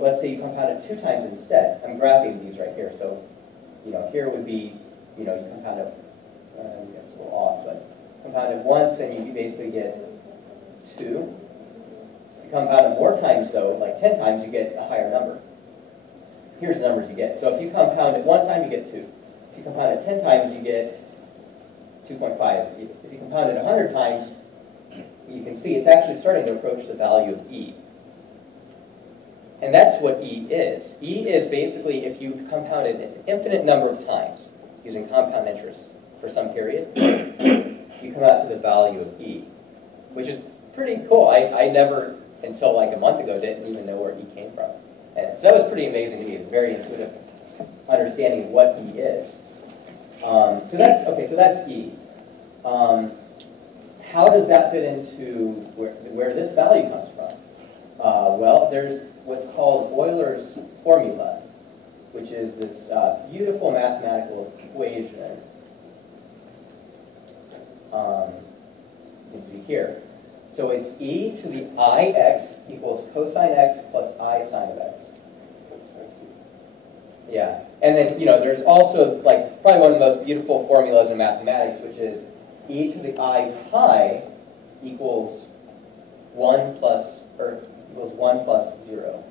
let's say you compound it 2 times instead. I'm graphing these right here. So, here would be, you compound it, that's a little off, but compound it once and you basically get 2. If you compound it more times though, like 10 times, you get a higher number. Here's the numbers you get. So if you compound it 1 time, you get 2. If you compound it 10 times, you get 2.5. If you compound it 100 times, you can see it's actually starting to approach the value of E. And that's what E is. E is basically if you compound it an infinite number of times using compound interest for some period, you come out to the value of E, which is pretty cool. I never, until like a month ago, didn't even know where E came from. And so that was pretty amazing to me, a very intuitive understanding of what E is. So that's E. How does that fit into where this value comes from? Well, there's what's called Euler's formula, which is this beautiful mathematical equation. You can see here. So it's e to the ix equals cosine x plus I sine of x. Yeah, and then there's also like probably one of the most beautiful formulas in mathematics, which is e to the I pi equals 1 plus 0,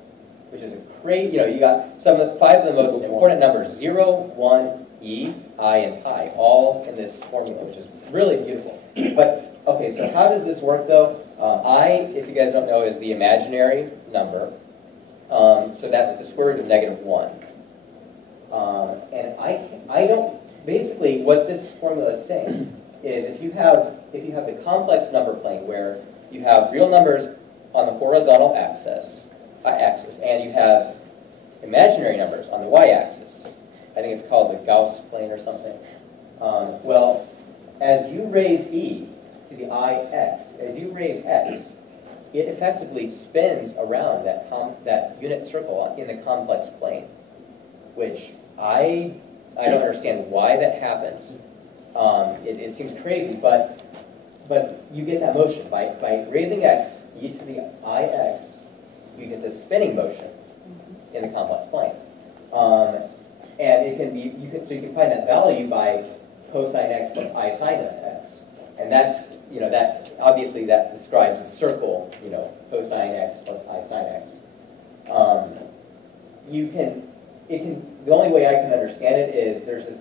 which is a great, you got 5 of the most important numbers, 0, 1, e, I, and pi, all in this formula, which is really beautiful. But, okay, so how does this work, though? I, if you guys don't know, is the imaginary number. So that's the square root of -1. And I don't, basically what this formula is saying is if you have the complex number plane where you have real numbers on the horizontal axis, and you have imaginary numbers on the y-axis. I think it's called the Gauss plane or something. Well, as you raise e to the ix, as you raise x, it effectively spins around that unit circle in the complex plane, which I don't understand why that happens. It seems crazy, but you get that motion by raising x, e to the ix. You get this spinning motion in the complex plane, and it can be so you can find that value by cosine x plus I sine of x, and that's that obviously that describes a circle. Cosine x plus I sine x. The only way I can understand it is there's this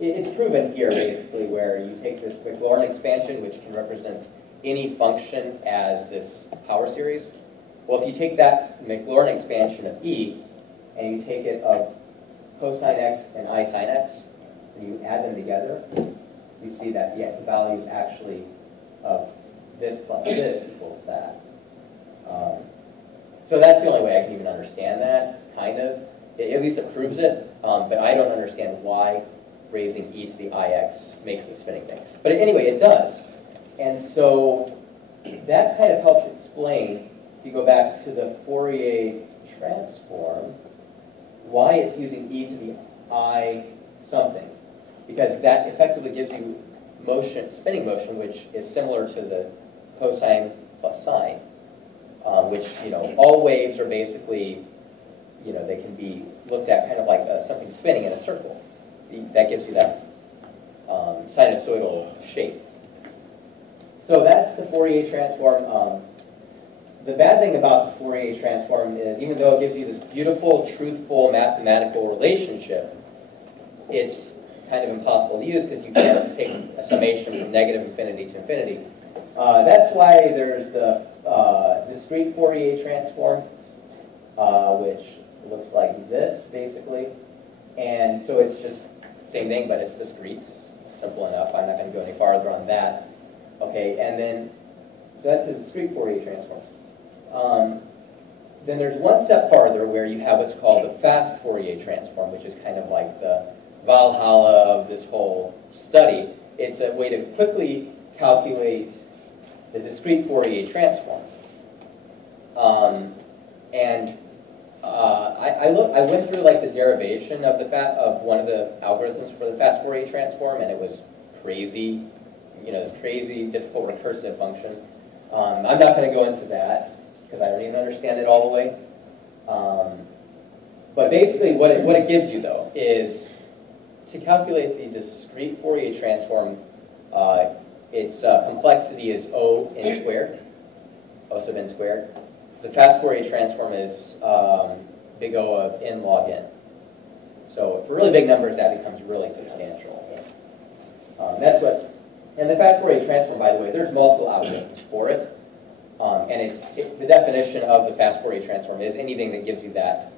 it's proven here basically where you take this Maclaurin expansion, which can represent any function as this power series. Well, if you take that Maclaurin expansion of E and you take it of cosine x and I sine x, and you add them together, you see that the value is actually of this plus this equals that. So that's the only way I can even understand that, kind of. At least it proves it, but I don't understand why raising e to the ix makes the spinning thing. But anyway, it does. And so that kind of helps explain, if you go back to the Fourier Transform, why it's using e to the I something. Because that effectively gives you motion, spinning motion, which is similar to the cosine plus sine, which, all waves are basically, they can be looked at kind of like something spinning in a circle. That gives you that sinusoidal shape. So that's the Fourier Transform. The bad thing about the Fourier Transform is even though it gives you this beautiful, truthful, mathematical relationship, it's kind of impossible to use because you can't take a summation from negative infinity to infinity. That's why there's the Discrete Fourier Transform, which looks like this, basically. And so it's just same thing, but it's discrete. Simple enough. I'm not going to go any farther on that. Okay, and then, so that's the discrete Fourier transform. Then there's one step farther where you have what's called the fast Fourier transform, which is kind of like the Valhalla of this whole study. It's a way to quickly calculate the discrete Fourier transform. I went through like the derivation of one of the algorithms for the fast Fourier transform, and it was crazy. This crazy, difficult recursive function. I'm not going to go into that because I don't even understand it all the way. But basically what it gives you, though, is to calculate the discrete Fourier transform, its complexity is O n squared, O sub n squared. The fast Fourier transform is big O of n log n. So for really big numbers, that becomes really substantial. That's what, and the fast Fourier transform, by the way, there's multiple algorithms for it. And the definition of the fast Fourier transform is anything that gives you that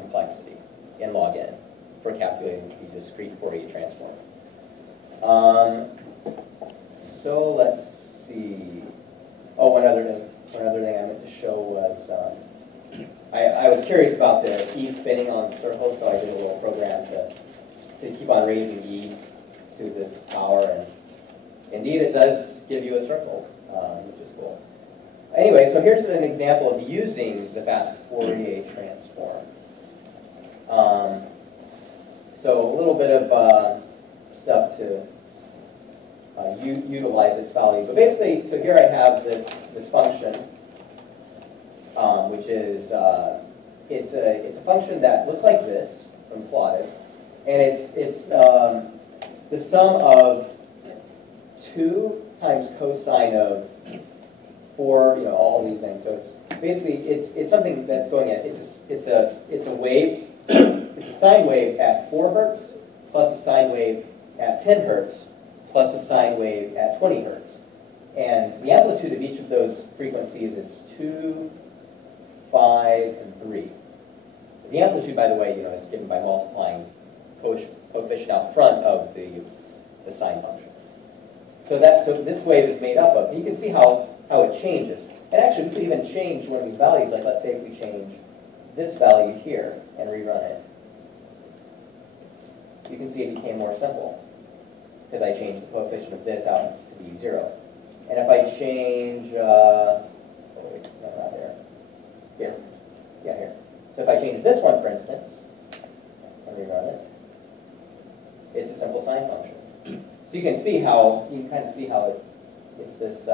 complexity in log n for calculating the discrete Fourier transform. So let's see. Oh, one other thing I meant to show was I was curious about the E spinning on circles, so I did a little program to keep on raising E to this power, and indeed it does give you a circle, which is cool. Anyway, so here's an example of using the fast Fourier transform. So a little bit of stuff to utilize its value. But basically, so here I have this function, which is it's a function that looks like this when plotted, and it's the sum of 2 times cosine of 4, all these things. So it's basically it's something that's going at it's a wave. It's a sine wave at 4 hertz plus a sine wave at 10 hertz plus a sine wave at 20 hertz. And the amplitude of each of those frequencies is 2, 5, and 3. The amplitude, by the way, is given by multiplying coefficient out front of the sine function. So this wave is made up of, you can see how it changes. And actually, we could even change one of these values, like let's say if we change this value here and rerun it. You can see it became more simple because I changed the coefficient of this out to be 0. And if I change, oh wait, no, not there. Here. Yeah, here. So if I change this one, for instance, and rerun it, it's a simple sine function. So you can kind of see how it's this,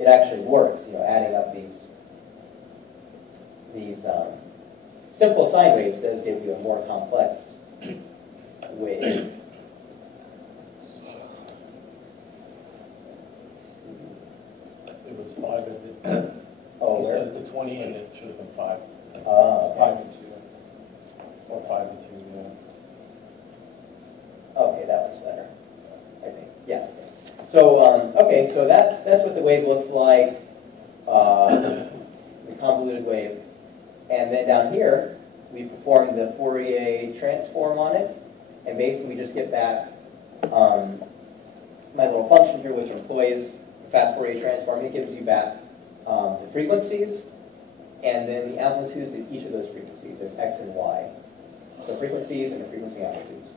it actually works, adding up these simple sine waves does give you a more complex wave. It was 5 at the Oh, you where? said at the 20 and it should have been 5. Oh, okay. 5 and 2. Or 5 and 2, Okay, that one's better, I think. Yeah. So, okay, so that's what the wave looks like, the convoluted wave. And then down here, we perform the Fourier transform on it, and basically we just get back my little function here, which employs the fast Fourier transform. It gives you back the frequencies, and then the amplitudes of each of those frequencies as x and y. So frequencies and the frequency amplitudes,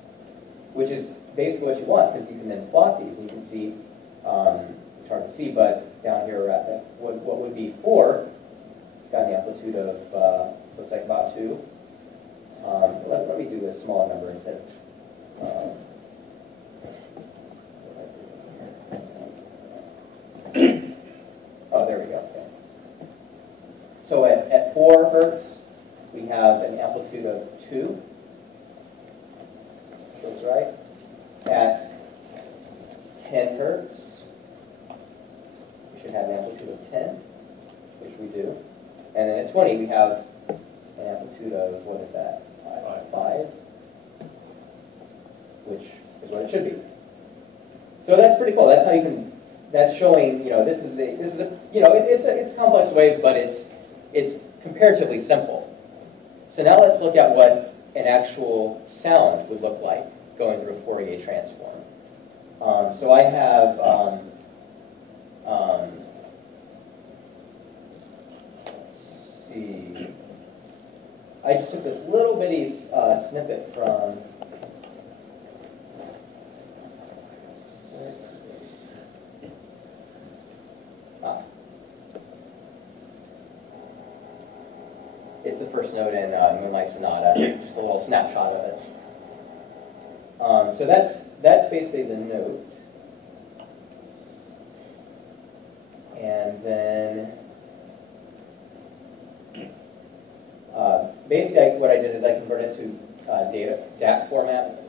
which is basically what you want, because you can then plot these, and you can see, it's hard to see, but down here, what would be 4, it's got an amplitude of, looks like about 2. Let me do a smaller number instead. Oh, there we go. Okay. So at 4 hertz, we have an amplitude of 2. Feels right. At 10 hertz, we should have an amplitude of 10, which we do. And then at 20, we have an amplitude of, what is that? 5, which is what it should be. So that's pretty cool. That's how you can. That's showing. This is a. It's a complex wave, but it's comparatively simple. So now let's look at what an actual sound would look like going through a Fourier transform. So I have. Let's see. I just took this little bitty snippet from. It's the first note in Moonlight Sonata, just a little snapshot of it. So that's basically the note. And then basically what I did is I converted it to data DAT format.